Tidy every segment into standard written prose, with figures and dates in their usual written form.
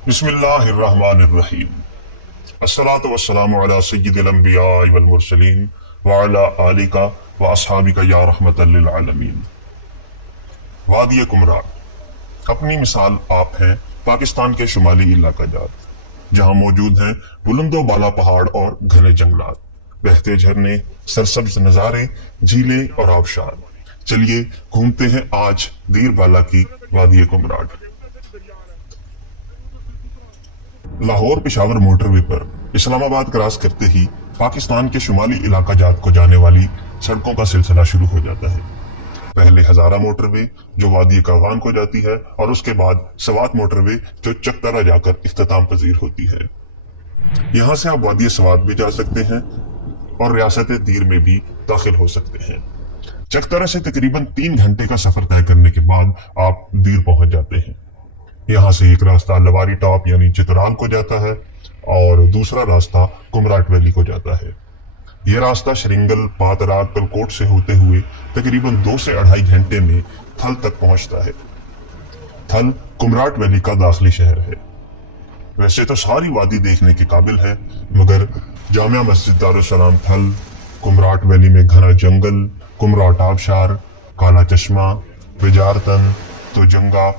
बिस्मिल्लाहिर्रहमानिर्रहीम। अस्सलातु वस्सलामु अला सय्यिदिल अंबिया'i वल मुरसलीन व अला आलिका व अस्हाबिका या रहमतल लिल आलमीन। वादी कुमराट अपनी मिसाल आप हैं पाकिस्तान के शुमाली इलाका जात, जहां मौजूद हैं बुलंदो बाला पहाड़ और घने जंगलात, बहते झरने, सरसब्ज नजारे, झीलें और आबशार। चलिए घूमते हैं आज दीर बाला की वादी कुमराट। लाहौर पेशावर मोटरवे पर इस्लामाबाद क्रॉस करते ही पाकिस्तान के शुमाली इलाका जात को जाने वाली सड़कों का सिलसिला शुरू हो जाता है। पहले हजारा मोटरवे जो वादी कागान को जाती है, और उसके बाद सवात मोटरवे जो चकतरा जाकर इख्तिताम पजीर होती है। यहाँ से आप वादी सवात भी जा सकते हैं और रियासत दीर में भी दाखिल हो सकते हैं। चकतरा से तकरीबन 3 घंटे का सफर तय करने के बाद आप दीर पहुंच जाते हैं। यहाँ से एक रास्ता लवारी टॉप यानी चितराल को जाता है और दूसरा रास्ता कुमराट वैली को जाता है। यह रास्ता शरिंगल, पातरा, कलकोट से होते हुए तकरीबन 2 से 2.5 घंटे में थल तक पहुंचता है। थल कुमराट वैली का दाखिली शहर है। वैसे तो सारी वादी देखने के काबिल है, मगर जामिया मस्जिद दारुस्सलाम थल, कुमराट वैली में घना जंगल, कुमराट आबशार, काला चश्मा, विजारतन, तुजंगा,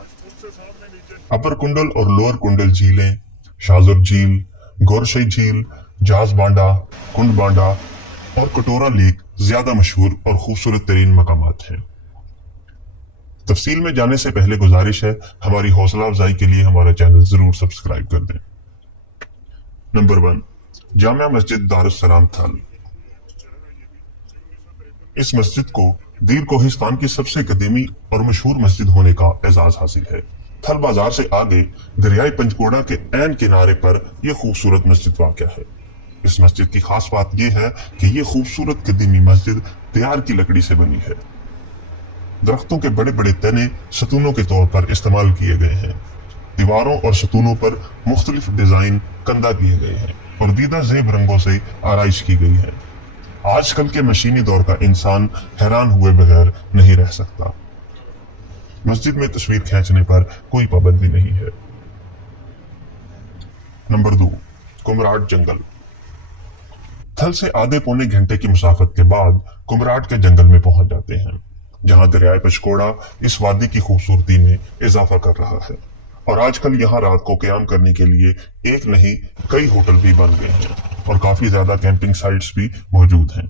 अपर कुंडल और लोअर कुंडल झीलें, शाजुर झील, गोरशई झील, जाज बांडा, कुंड बांडा और कटोरा लेक ज्यादा मशहूर और खूबसूरत तरीन मकामात हैं। तफसील में जाने से पहले गुजारिश है, हमारी हौसला अफजाई के लिए हमारा चैनल जरूर सब्सक्राइब कर दें। नंबर 1, जामिया मस्जिद दारुस्सलाम थल। इस मस्जिद को दीर कोहिस्तान की सबसे कदीमी और मशहूर मस्जिद होने का एजाज हासिल है। थल बाजार से आगे दरियाई पंचकोड़ा के ऐन किनारे पर यह खूबसूरत मस्जिद वाक़या है। इस मस्जिद की खास बात यह है कि यह खूबसूरत कदीमी मस्जिद तैयार की लकड़ी से बनी है। दरख्तों के बड़े बड़े तने सतूनों के तौर पर इस्तेमाल किए गए हैं। दीवारों और सतूनों पर मुख्तलिफ डिजाइन कंदा किए गए हैं और दीदा जेब रंगों से आराइश की गई है। आजकल के मशीनी दौर का इंसान हैरान हुए बगैर नहीं रह सकता। मस्जिद में तस्वीर खींचने पर कोई पाबंदी नहीं है। नंबर 2, कुमराट जंगल। थल से आधे पौने घंटे की मुसाफत के बाद कुमराट के जंगल में पहुंच जाते हैं, जहां दरियाए पंचकोड़ा इस वादी की खूबसूरती में इजाफा कर रहा है। और आजकल यहाँ रात को क्याम करने के लिए एक नहीं कई होटल भी बन गए हैं और काफी ज्यादा कैंपिंग साइट्स भी मौजूद हैं।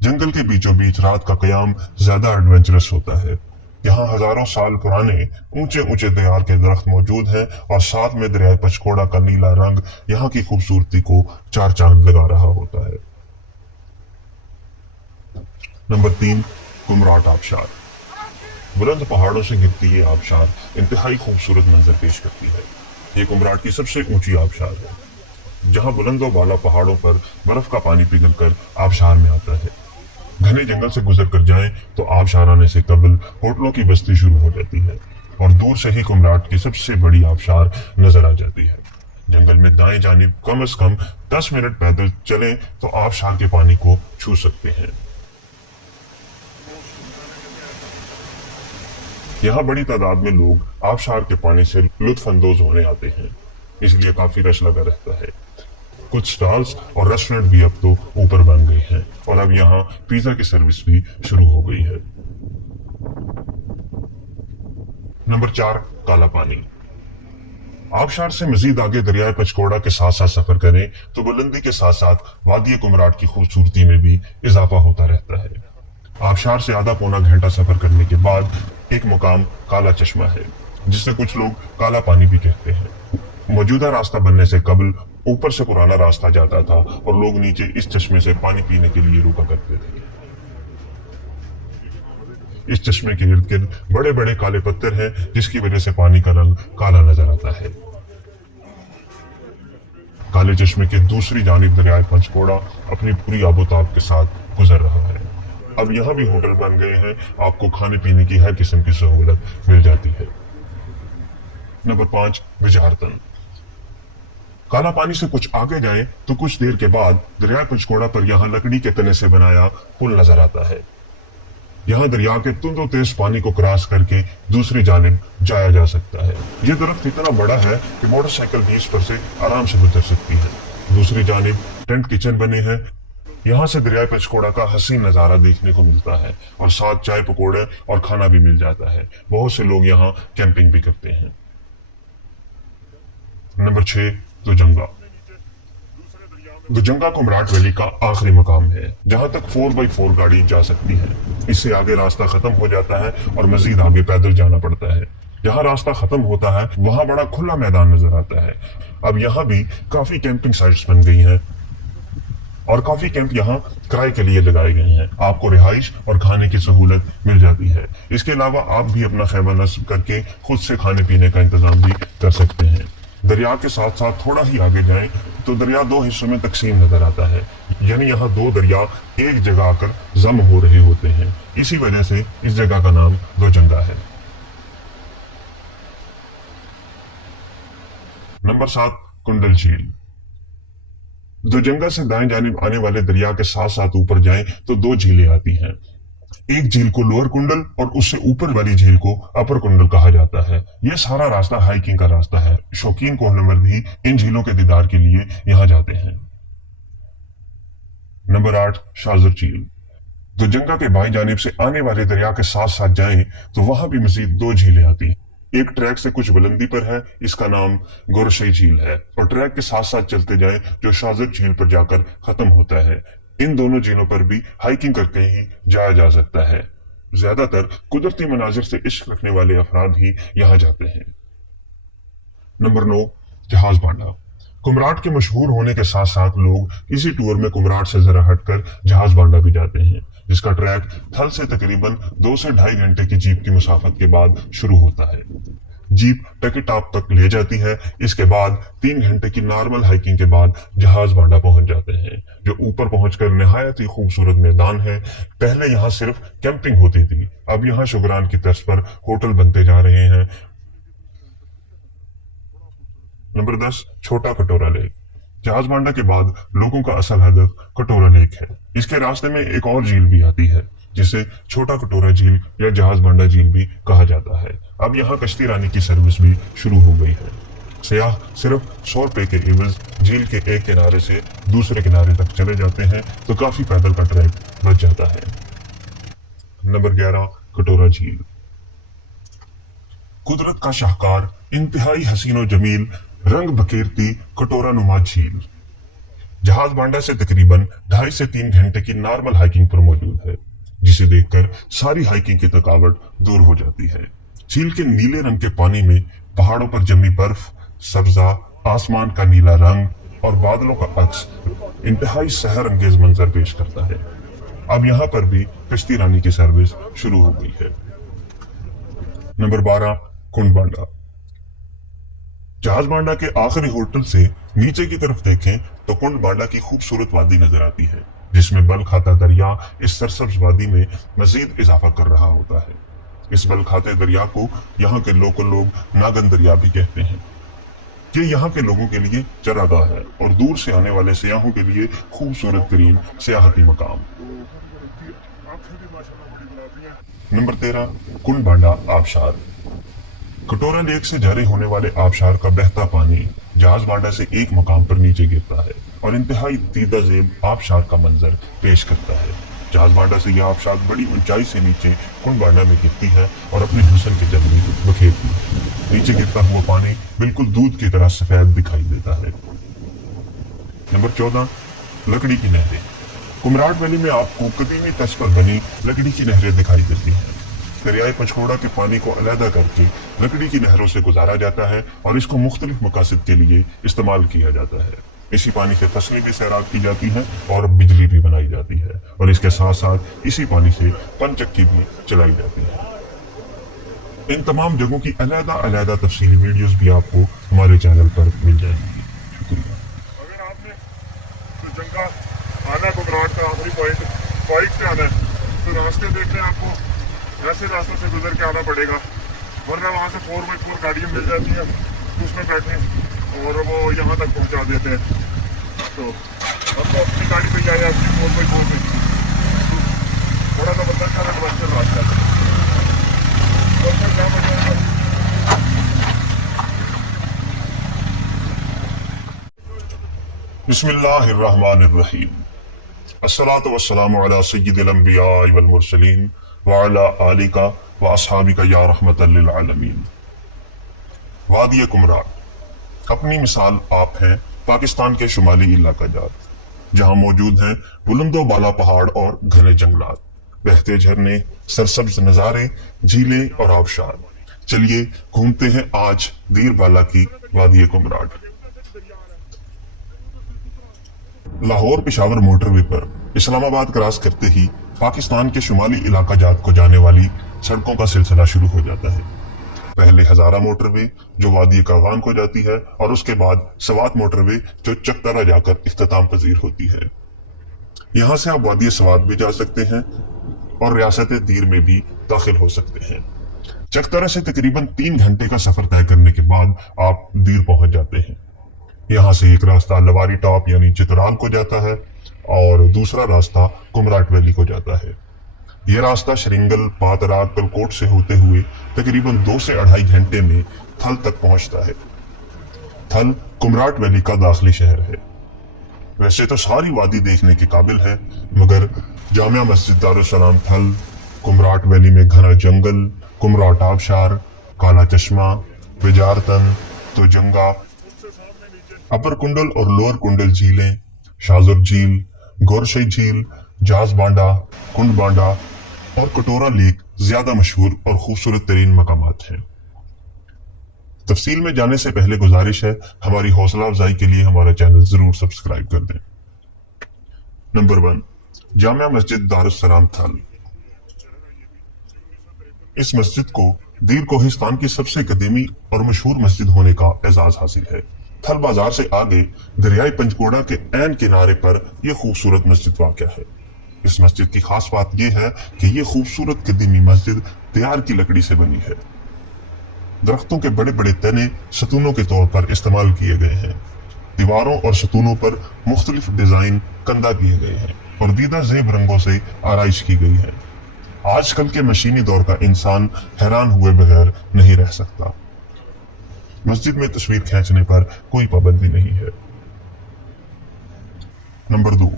जंगल के बीचों बीच रात का क्याम ज्यादा एडवेंचरस होता है। यहाँ हजारों साल पुराने ऊंचे ऊंचे देयार के दरख्त मौजूद हैं और साथ में दरियाए पंचकोड़ा का नीला रंग यहाँ की खूबसूरती को 4 चांद लगा रहा होता है। नंबर 3, कुमराट आबशार। बुलंद पहाड़ों से गिरती ये आबशार इंतहाई खूबसूरत मंजर पेश करती है। ये कुमराट की सबसे ऊंची आबशार है, जहां बुलंदों वाला पहाड़ों पर बर्फ का पानी पिघलकर आबशार में आता है। घने जंगल से गुजर कर जाएं तो आबशार आने से कबल होटलों की बस्ती शुरू हो जाती है और दूर से ही कुमराट की सबसे बड़ी आबशार नजर आ जाती है। जंगल में दाएं जानिब कम से कम 10 मिनट पैदल चलें तो आबशार के पानी को छू सकते हैं। यहाँ बड़ी तादाद में लोग आबशार के पानी से लुत्फ अंदोज होने आते हैं, इसलिए काफी रश लगा रहता है। कुछ स्टॉल्स और रेस्टोरेंट भी अब तो ऊपर बन गए हैं और अब यहाँ पिज्जा की सर्विस भी शुरू हो गई है। नंबर 4, काला पानी। आबशार से मजीद आगे दरियाए पंचकोड़ा के साथ साथ सफर करें तो बुलंदी के साथ साथ वादी कुमराट की खूबसूरती में भी इजाफा होता रहता है। आबशार से आधा पौना घंटा सफर करने के बाद एक मुकाम काला चश्मा है, जिसे कुछ लोग काला पानी भी कहते हैं। मौजूदा रास्ता बनने से कबल ऊपर से पुराना रास्ता जाता था और लोग नीचे इस चश्मे से पानी पीने के लिए रुका करते थे। इस चश्मे के इर्द गिर्द बड़े बड़े काले पत्थर हैं, जिसकी वजह से पानी का रंग काला नजर आता है। काले चश्मे के दूसरी जानिब दरियाए पंचकोड़ा अपनी पूरी आबोताब के साथ गुजर रहा है। अब यहाँ भी होटल बन गए हैं, आपको खाने पीने की हर किस्म की सहूलत मिल जाती है। नंबर 5, विजारतन। काला पानी से कुछ आगे जाएं तो कुछ देर के बाद दरिया पंचकोड़ा पर यहाँ लकड़ी के तने से बनाया पुल नजर आता है। यहाँ दरिया के तुंदो तेज पानी को क्रॉस करके दूसरी जानिब जाया जा सकता है। ये दरख्त इतना बड़ा है कि मोटरसाइकिल भी इस पर से आराम से गुजर सकती है। दूसरी जानिब टेंट किचन बने हैं। यहाँ से दरिया पंचकोड़ा का हसीन नजारा देखने को मिलता है और साथ चाय पकौड़े और खाना भी मिल जाता है। बहुत से लोग यहाँ कैंपिंग भी करते हैं। नंबर 6, दुजंगा। दुजंगा कुमराट वैली का आखिरी मकाम है जहां तक 4x4 गाड़ी जा सकती है। इससे आगे रास्ता खत्म हो जाता है और मजीद आगे पैदल जाना पड़ता है। जहां रास्ता खत्म होता है वहां बड़ा खुला मैदान नजर आता है। अब यहाँ भी काफी कैंपिंग साइट्स बन गई हैं और काफी कैंप यहाँ किराए के लिए लगाए गए हैं। आपको रिहाइश और खाने की सहूलत मिल जाती है। इसके अलावा आप भी अपना खैमा नस्ब करके खुद से खाने पीने का इंतजाम भी कर सकते हैं। दरिया के साथ साथ थोड़ा ही आगे जाएं तो दरिया 2 हिस्सों में तकसीम नजर आता है, यानी यहाँ 2 दरिया एक जगह आकर जम हो रहे होते हैं। इसी वजह से इस जगह का नाम दुजंगा है। नंबर 7, कुंडल झील। दुजंगा से दाएं जानिब आने वाले दरिया के साथ साथ ऊपर जाएं तो 2 झीलें आती हैं। एक झील को लोअर कुंडल और उससे ऊपर वाली झील को अपर कुंडल कहा जाता है। यह सारा रास्ता हाइकिंग का रास्ता है। शौकीन कोहनवर भी इन झीलों के दीदार के लिए यहाँ जाते हैं। नंबर 8, शाजर झील। दुजंगा के बाईं जानिब से आने वाले दरिया के साथ साथ जाएं तो वहां भी मजीद 2 झीलें आती हैं। एक ट्रैक से कुछ बुलंदी पर है, इसका नाम गोरशई झील है, और ट्रैक के साथ साथ चलते जाएं जो शाजर झील पर जाकर खत्म होता है। इन दोनों झीलों पर भी हाइकिंग करके ही जाया जा सकता है। ज्यादातर कुदरती मनाजिर से इश्क रखने वाले अफराद ही यहाँ जाते हैं। नंबर 9, जहाज बांडा। कुमराट के मशहूर होने के साथ साथ लोग इसी टूर में कुमराट से जरा हटकर जहाज बांडा भी जाते हैं, जिसका ट्रैक थल से तकरीबन 2 से ढाई घंटे की जीप की मुसाफत के बाद शुरू होता है। जीप टकी टॉप तक ले जाती है। इसके बाद 3 घंटे की नॉर्मल हाइकिंग के बाद जहाज बांडा पहुंच जाते हैं, जो ऊपर पहुंचकर निहायत ही खूबसूरत मैदान है। पहले यहाँ सिर्फ कैंपिंग होती थी, अब यहाँ शुगरान की तर्ज पर होटल बनते जा रहे हैं। नंबर 10, छोटा कटोरा लेक। जहाज बांडा के बाद लोगों का असल हदफ कटोरा लेक है। इसके रास्ते में एक और झील भी आती है जिसे छोटा कटोरा झील या जहाज बांडा झील भी कहा जाता है। अब यहाँ कश्ती रानी की सर्विस भी शुरू हो गई है। सयाह सिर्फ 100 रुपए के एवज झील के एक किनारे से दूसरे किनारे तक चले जाते हैं तो काफी पैदल का ट्रैक बच जाता है। नंबर 11, कटोरा झील। कुदरत का शाहकार, इंतहाई हसीनो जमील, रंग बखेरती कटोरा नुमा झील जहाज बांडा से तकरीबन 2.5 से 3 घंटे की नॉर्मल हाइकिंग पर मौजूद है, जिसे देखकर सारी हाइकिंग की थकावट दूर हो जाती है। झील के नीले रंग के पानी में पहाड़ों पर जमी बर्फ, सब्जा, आसमान का नीला रंग और बादलों का अक्स इंतहाई सहर अंगेज मंजर पेश करता है। अब यहाँ पर भी कश्ती रानी की सर्विस शुरू हो गई है। नंबर 12, कुंड बांडा। जहाज बांडा के आखिरी होटल से नीचे की तरफ देखें तो कुंड बांडा की खूबसूरत वादी नजर आती है, जिसमें बल खाता दरिया इस सरसब्ज वादी में मजीद इजाफा कर रहा होता है। इस बल खाते दरिया को यहाँ के लोकल लोग नागन दरिया भी कहते हैं। ये यहाँ के लोगों के लिए चरागाह है और दूर से आने वाले सयाहों के लिए खूबसूरत तरीन सियाहती मकाम। नंबर 13, कुंड बांडा आबशार। कटोरा लेक से जारी होने वाले आबशार का बहता पानी जहाज बांडा से एक मकाम पर नीचे गिरता है और इंतहाई तीदा जेब आबशार का मंजर पेश करता है। जहाज बांडा से यह आबशार बड़ी ऊंचाई से नीचे कुंड बांडा में गिरती है और अपने हुस्न के जलवे बखेरती है। नीचे गिरता हुआ पानी बिल्कुल दूध की तरह सफेद दिखाई देता है। नंबर 14, लकड़ी की नहरें। कुमराट वैली में आपको कदीमी तर्ज पर बनी लकड़ी की नहरें दिखाई देती हैं। दरियाए पंचकोड़ा के पानी को अलहदा करके लकड़ी की नहरों से गुजारा जाता है और इसको मुख्तलिफ मकासद के लिए इस्तेमाल किया जाता है। इसी पानी से फसलें भी सैराब की जाती हैं और बिजली भी बनाई जाती है, और इसके साथ साथ इसी पानी से पनचक्की भी चलाई जाती है। इन तमाम जगहों की अलहदा अलहदा तफसीली वीडियोस भी आपको हमारे चैनल पर मिल जाएंगी। शुक्रिया। अगर आपने तो जंगा आना कुमराट का आखिरी पॉइंट बाइक से आना है तो रास्ते देखने आपको ऐसे रास्तों से गुजर के आना पड़ेगा, वरना वहाँ से 4x4 गाड़ियाँ मिल जाती हैं, उसमें बैठे और वो यहाँ तक पहुँचा देते हैं। तो अब तो अपनी गाड़ी पे जाए, अपनी 4x4 पे थोड़ा सा मतलब भयंकर एडवेंचर रास्ता है। और फिर जाम हो जाएगा। बिस्मिल्लाहिर्रहमानिर्रहीम। अस्सलातु वस्सलामु अला सय्यिदिल अंबिया वल मुरसलीन व अला आलिका व अस्हाबिका या रहमतल लिल आलमीन। वादी कुमराट अपनी मिसाल आप हैं पाकिस्तान के शुमाली इलाका जात, जहां मौजूद हैं बुलंदो बाला पहाड़ और घने जंगलात, बहते झरने, सरसब्ज नजारे, झीलें और आबशार। चलिए घूमते हैं आज दीर बाला की वादी कुमराट। लाहौर पेशावर मोटरवे पर इस्लामाबाद क्रॉस करते ही पाकिस्तान के शुमाली इलाका जात को जाने वाली सड़कों का सिलसिला शुरू हो जाता है। पहले हजारा मोटरवे जो वादी कागान को जाती है, और उसके बाद सवात मोटरवे जो चकतरा जाकर इख्तिताम पजीर होती है। यहाँ से आप वादी सवात भी जा सकते हैं और रियासत दीर में भी दाखिल हो सकते हैं। चकतरा से तकरीबन 3 घंटे का सफर तय करने के बाद आप दीर पहुंच जाते हैं। यहाँ से एक रास्ता लवारी टॉप यानी चितराल को जाता है और दूसरा रास्ता कुमराट वैली को जाता है। यह रास्ता शरिंगल, पातरा, कलकोट से होते हुए तकरीबन 2 से 2.5 घंटे में थल तक पहुंचता है। थल कुमराट वैली का दाखिली शहर है। वैसे तो सारी वादी देखने के काबिल है, मगर जामिया मस्जिद दारुस्सलाम थल, कुमराट वैली में घना जंगल, कुमराट आबशार, काला चश्मा, बिजारतन, तुजंगा, अपर कुंडल और लोअर कुंडल झीलें, शाजुर झील, गोरशई झील, जाज बांडा, कुंड बांडा और कटोरा लेक ज्यादा मशहूर और खूबसूरत तरीन मकामात हैं। तफसील में जाने से पहले गुजारिश है, हमारी हौसला अफजाई के लिए हमारा चैनल जरूर सब्सक्राइब कर दें। नंबर 1, जामिया मस्जिद दारुस्सलाम थल। इस मस्जिद को दीर कोहिस्तान की सबसे कदीमी और मशहूर मस्जिद होने का एजाज हासिल है। थल बाजार से आगे दरियाई पंचकोड़ा के ऐन किनारे पर यह खूबसूरत मस्जिद वाक़या है। इस मस्जिद की खास बात यह है कि यह खूबसूरत कदीमी मस्जिद तैयार की लकड़ी से बनी है। दरख्तों के बड़े बड़े तने सतूनों के तौर पर इस्तेमाल किए गए हैं। दीवारों और सतूनों पर मुख्तलिफ डिजाइन कंदा किए गए हैं और दीदा जेब रंगों से आराइश की गई है। आजकल के मशीनी दौर का इंसान हैरान हुए बगैर नहीं रह सकता। मस्जिद में तस्वीर खींचने पर कोई पाबंदी नहीं है। नंबर 2,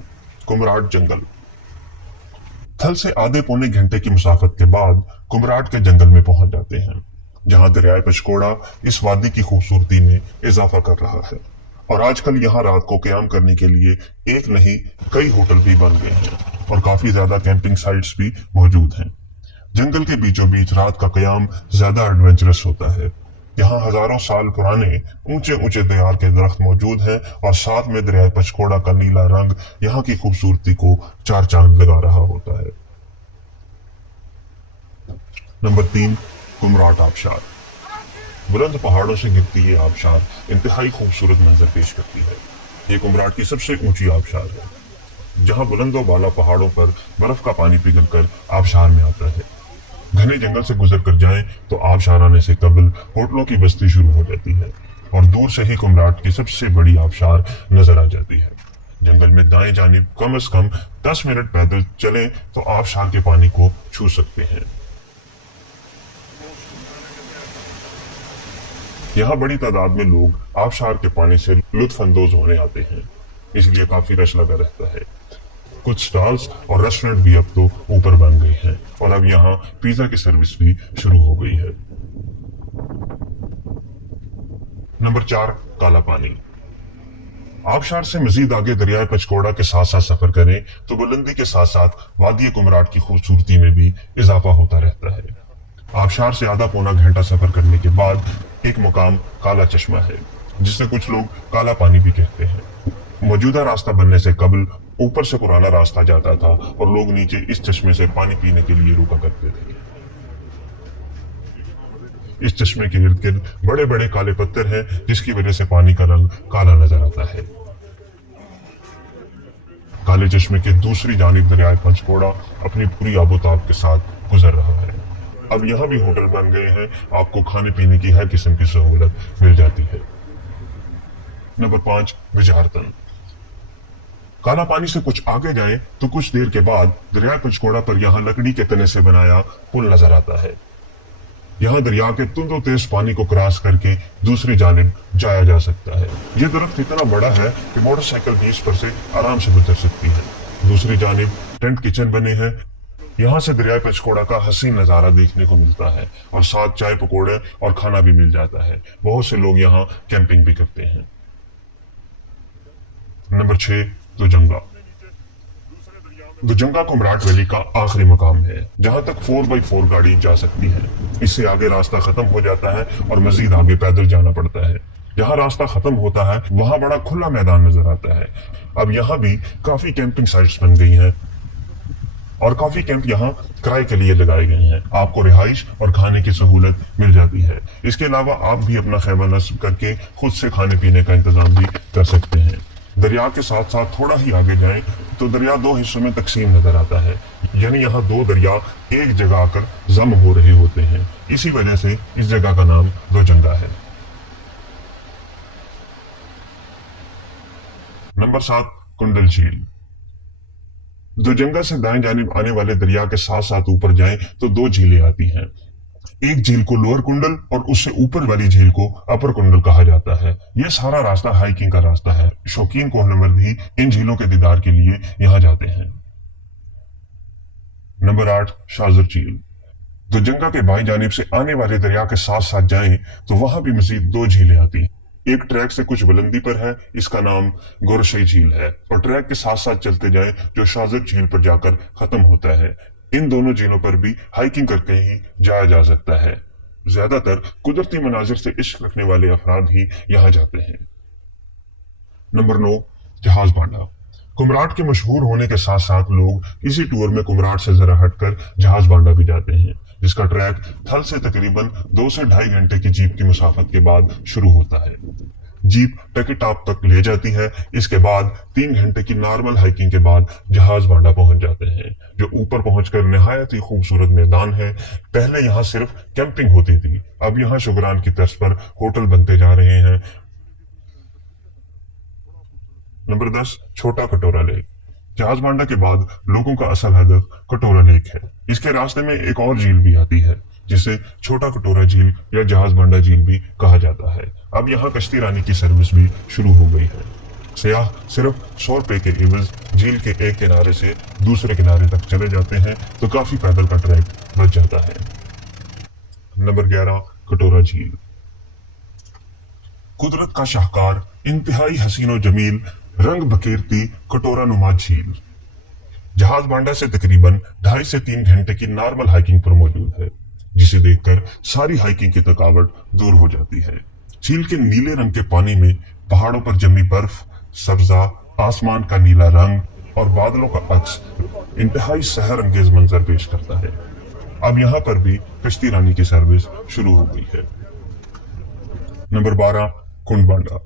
कुमराट जंगल। थल से आधे पौने घंटे की मुसाफत के बाद कुमराट के जंगल में पहुंच जाते हैं, जहां दरियाए पंचकोड़ा इस वादी की खूबसूरती में इजाफा कर रहा है। और आजकल यहाँ रात को क्याम करने के लिए एक नहीं कई होटल भी बन गए हैं और काफी ज्यादा कैंपिंग साइट्स भी मौजूद हैं। जंगल के बीचों बीच रात का क्याम ज्यादा एडवेंचरस होता है। यहाँ हजारों साल पुराने ऊंचे ऊंचे देयार के दरख्त मौजूद हैं और साथ में दरियाए पंचकोड़ा का नीला रंग यहाँ की खूबसूरती को 4 चांद लगा रहा होता है। नंबर 3, कुमराट आबशार। बुलंद पहाड़ों से गिरती ये आबशार इंतहाई खूबसूरत मंजर पेश करती है। ये कुमराट की सबसे ऊंची आबशार है, जहां बुलंदो बाला पहाड़ों पर बर्फ का पानी पिघलकर आबशार में आता है। घने जंगल से गुजर कर जाएं तो आबशार आने से कबल होटलों की बस्ती शुरू हो जाती है और दूर से ही कुमराट की सबसे बड़ी आबशार नजर आ जाती है। जंगल में दाएं जानिब कम से कम 10 मिनट पैदल चलें तो आबशार के पानी को छू सकते हैं। यहाँ बड़ी तादाद में लोग आबशार के पानी से लुत्फ अंदोज होने आते हैं, इसलिए काफी रश लगा रहता है। कुछ स्टॉल्स और रेस्टोरेंट भी अब तो ऊपर बन गए हैं और अब यहाँ पिज्जा की सर्विस भी शुरू हो गई है। नंबर 4, काला पानी। आबशार से मजीद आगे दरियाए पंचकोड़ा के साथ साथ सफर करें तो बुलंदी के साथ साथ वादी कुमराट की खूबसूरती में भी इजाफा होता रहता है। आबशार से आधा पौना घंटा सफर करने के बाद एक मुकाम काला चश्मा है, जिसे कुछ लोग काला पानी भी कहते हैं। मौजूदा रास्ता बनने से कबल ऊपर से पुराना रास्ता जाता था और लोग नीचे इस चश्मे से पानी पीने के लिए रुका करते थे। इस चश्मे के इर्द गिर्द बड़े बड़े काले पत्थर हैं, जिसकी वजह से पानी का रंग काला नजर आता है। काले चश्मे के दूसरी जानिब दरियाए पंचकोड़ा अपनी पूरी आबोताब के साथ गुजर रहा है। अब यहाँ भी होटल बन गए हैं, आपको खाने पीने की हर किस्म की सहूलत मिल जाती है। नंबर 5, बिजारतन। काला पानी से कुछ आगे जाएं तो कुछ देर के बाद दरिया पंचकोड़ा पर यहाँ लकड़ी के तने से बनाया पुल नजर आता है। यहाँ दरिया के तुंदो तेज पानी को क्रॉस करके दूसरी जानिब जाया जा सकता है। ये दरख्त इतना बड़ा है कि मोटरसाइकिल भी इस पर से आराम से गुजर सकती है। दूसरी जानिब टेंट किचन बने हैं। यहाँ से दरिया पंचकोड़ा का हसीन नजारा देखने को मिलता है और साथ चाय पकौड़े और खाना भी मिल जाता है। बहुत से लोग यहाँ कैंपिंग भी करते हैं। नंबर 6, दुजंगा। दुजंगा कुमराट वैली का आखिरी मकाम है जहां तक 4x4 गाड़ी जा सकती है। इससे आगे रास्ता खत्म हो जाता है और मजीद आगे पैदल जाना पड़ता है। जहां रास्ता खत्म होता है वहां बड़ा खुला मैदान नजर आता है। अब यहाँ भी काफी कैंपिंग साइट्स बन गई हैं और काफी कैंप यहाँ किराए के लिए लगाए गए हैं। आपको रिहाइश और खाने की सहूलत मिल जाती है। इसके अलावा आप भी अपना खैमा नस्ब करके खुद से खाने पीने का इंतजाम भी कर सकते हैं। दरिया के साथ साथ थोड़ा ही आगे जाएं तो दरिया 2 हिस्सों में तकसीम नजर आता है, यानी यहाँ 2 दरिया एक जगह आकर जम हो रहे होते हैं। इसी वजह से इस जगह का नाम दुजंगा है। नंबर 7, कुंडल झील। दुजंगा से दाएं जानिब आने वाले दरिया के साथ साथ ऊपर जाएं तो 2 झीलें आती हैं। एक झील को लोअर कुंडल और उससे ऊपर वाली झील को अपर कुंडल कहा जाता है। यह सारा रास्ता हाइकिंग का रास्ता है। शौकीन कोहनवर भी इन झीलों के दीदार के लिए यहां जाते हैं। नंबर 8, शाजर झील। दुजंगा के बाईं जानिब से आने वाले दरिया के साथ साथ जाएं तो वहां भी मजीद 2 झीलें आती हैं। एक ट्रैक से कुछ बुलंदी पर है, इसका नाम गोरशई झील है, और ट्रैक के साथ साथ चलते जाएं जो शाजर झील पर जाकर खत्म होता है। इन दोनों झीलों पर भी हाइकिंग करके ही जाया जा सकता है। ज्यादातर कुदरती मनाजिर से इश्क रखने वाले अफराद ही यहाँ जाते हैं। नंबर 9, जहाज बांडा। कुमराट के मशहूर होने के साथ साथ लोग इसी टूर में कुमराट से जरा हटकर जहाज बांडा भी जाते हैं, जिसका ट्रैक थल से तकरीबन 2 से ढाई घंटे की जीप की मुसाफत के बाद शुरू होता है। जीप टकी टॉप तक ले जाती है। इसके बाद 3 घंटे की नॉर्मल हाइकिंग के बाद जहाज बांडा पहुंच जाते हैं, जो ऊपर पहुंचकर निहायत ही खूबसूरत मैदान है। पहले यहाँ सिर्फ कैंपिंग होती थी, अब यहाँ शुगरान की तर्ज पर होटल बनते जा रहे हैं। नंबर 10, छोटा कटोरा लेक। जहाज बांडा के बाद लोगों का असल हदफ कटोरा लेक है। इसके रास्ते में एक और झील भी आती है जिसे छोटा कटोरा झील या जहाज बांडा झील भी कहा जाता है। अब यहाँ कश्ती रानी की सर्विस भी शुरू हो गई है। सयाह सिर्फ 100 रुपए के एवज झील के एक किनारे से दूसरे किनारे तक चले जाते हैं तो काफी पैदल का ट्रैक बच जाता है। नंबर 11, कटोरा झील। कुदरत का शाहकार, इंतहाई हसीनो जमील, रंग बखेरती कटोरा नुमा झील जहाज बांडा से तकरीबन 2.5 से 3 घंटे की नॉर्मल हाइकिंग पर मौजूद है, जिसे देखकर सारी हाइकिंग की थकावट दूर हो जाती है। झील के नीले रंग के पानी में पहाड़ों पर जमी बर्फ, सब्जा, आसमान का नीला रंग और बादलों का अक्स इंतहाई सहर अंगेज मंजर पेश करता है। अब यहाँ पर भी कश्ती रानी की सर्विस शुरू हो गई है। नंबर 12, कुंड बांडा।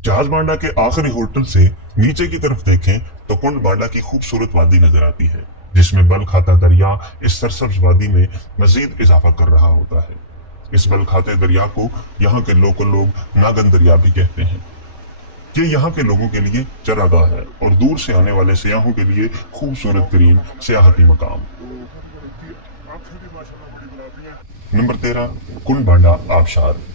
जहाज बांडा के आखिरी होटल से नीचे की तरफ देखें तो कुंड बांडा की खूबसूरत वादी नजर आती है, जिसमें बल खाता दरिया इस सरसब्ज वादी में मजीद इजाफा कर रहा होता है। इस बल खाते दरिया को यहाँ के लोकल लोग नागन दरिया भी कहते हैं। ये यहाँ के लोगों के लिए चरागाह है और दूर से आने वाले सयाहों के लिए खूबसूरत तरीन सियाहती मकाम। नंबर 13, कुंड बांडा आबशार।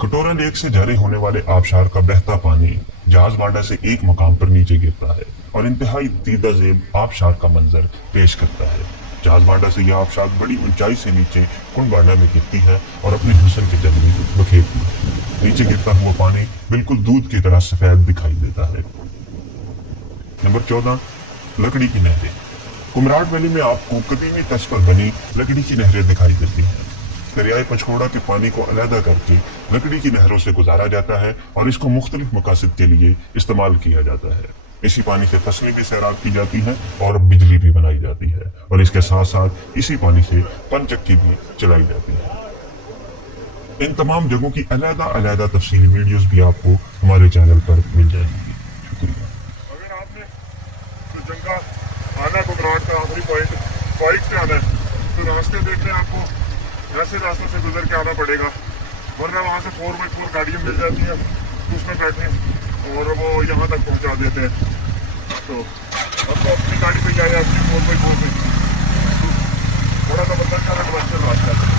कटोरा लेक से जारी होने वाले आबशार का बहता पानी जहाज बांडा से एक मकाम पर नीचे गिरता है और इंतहाई तीदा जेब आबशार का मंजर पेश करता है। जहाज बांडा से यह आबशार बड़ी ऊंचाई से नीचे कुंड बांडा में गिरती है और अपने हुस्न के जलवे बखेरती है। नीचे गिरता हुआ पानी बिल्कुल दूध की तरह सफेद दिखाई देता है। नंबर 14, लकड़ी की नहरें। कुमराट वैली में आपको कदीमी तर्ज पर बनी लकड़ी की नहरें दिखाई देती हैं। दरियाए पंचकोड़ा के पानी को अलहदा करके लकड़ी की नहरों से गुजारा जाता है और इसको मुख्तलिफ मकासद के लिए इस्तेमाल किया जाता है। इसी पानी से फसलें भी सैराब की जाती हैं और बिजली भी बनाई जाती है, और इसके साथ साथ इसी पानी से पनचक्की भी चलाई जाती है। इन तमाम जगहों की अलहदा तफसीली वीडियोस भी आपको हमारे चैनल पर मिल जाएंगी। शुक्रिया। अगर आपने तो जंगा आना कुमराट का आखिरी पॉइंट बाइक से आना है तो रास्ते देखने आपको ऐसे रास्तों से गुजर के आना पड़ेगा, वरना वहाँ से 4x4 गाड़ियाँ मिल जाती हैं तो उसमें बैठे और वो यहाँ तक पहुँचा देते हैं। तो अब तो अपनी गाड़ी पे जाए, अपनी 4x4 पे, थोड़ा सा बदल कर एडवेंचर रास्ता है।